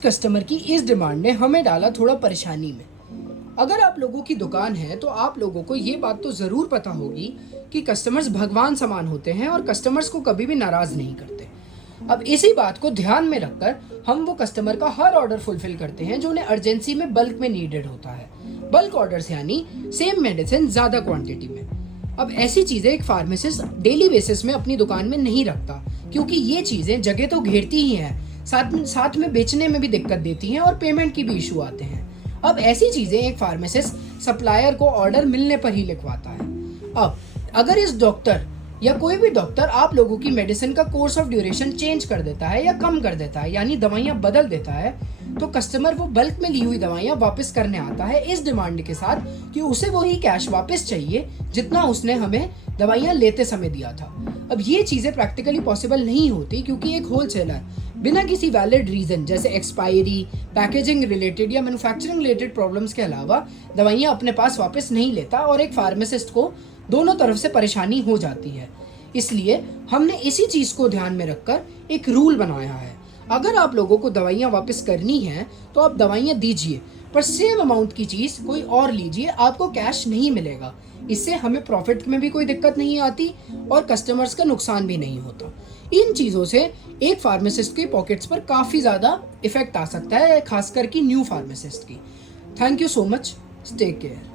Customer की इस demand ने हमें डाला थोड़ा परेशानी में। अगर आप लोगों की दुकान है तो आप लोगों को ये बात तो ज़रूर पता होगी कि कस्टमर्स भगवान समान होते हैं और कस्टमर्स को कभी भी नाराज़ नहीं करते। अब इसी बात को ध्यान में रखकर हम वो कस्टमर का हर ऑर्डर फुलफिल करते हैं जो उन्हें अर्जेंसी में बल्क में नीडेड होता है। बल्क ऑर्डर्स यानी सेम मेडिसिन ज़्यादा क्वांटिटी में। अब ऐसी चीज़ें एक फार्मासिस्ट डेली बेसिस में अपनी दुकान में नहीं रखता, क्योंकि ये चीज़ें जगह तो घेरती ही हैं, साथ में बेचने में भी दिक्कत देती हैं और पेमेंट की भी इशू आते हैं। अब ऐसी चीज़ें एक फार्मासिस्ट सप्लायर को ऑर्डर मिलने पर ही लिखवाता है। अब अगर इस डॉक्टर या कोई भी डॉक्टर आप लोगों की मेडिसिन का कोर्स ऑफ ड्यूरेशन चेंज कर देता है या कम कर देता है, यानी दवाइयाँ बदल देता है, तो कस्टमर वो बल्क में ली हुई दवाइयाँ वापस करने आता है इस डिमांड के साथ कि उसे वही कैश वापस चाहिए जितना उसने हमें दवाइयाँ लेते समय दिया था। अब ये चीज़ें प्रैक्टिकली पॉसिबल नहीं होती, क्योंकि एक होलसेलर बिना किसी वैलिड रीज़न जैसे एक्सपायरी, पैकेजिंग रिलेटेड या मैन्युफैक्चरिंग रिलेटेड प्रॉब्लम्स के अलावा दवाइयाँ अपने पास वापस नहीं लेता और एक फार्मासिस्ट को दोनों तरफ से परेशानी हो जाती है। इसलिए हमने इसी चीज़ को ध्यान में रखकर एक रूल बनाया है। अगर आप लोगों को दवाइयाँ वापस करनी हैं तो आप दवाइयाँ दीजिए, पर सेम अमाउंट की चीज़ कोई और लीजिए, आपको कैश नहीं मिलेगा। इससे हमें प्रॉफिट में भी कोई दिक्कत नहीं आती और कस्टमर्स का नुकसान भी नहीं होता। इन चीज़ों से एक फार्मासिस्ट की पॉकेट्स पर काफ़ी ज़्यादा इफेक्ट आ सकता है, खासकर कि न्यू फार्मासिस्ट की। Thank you so much. Take care.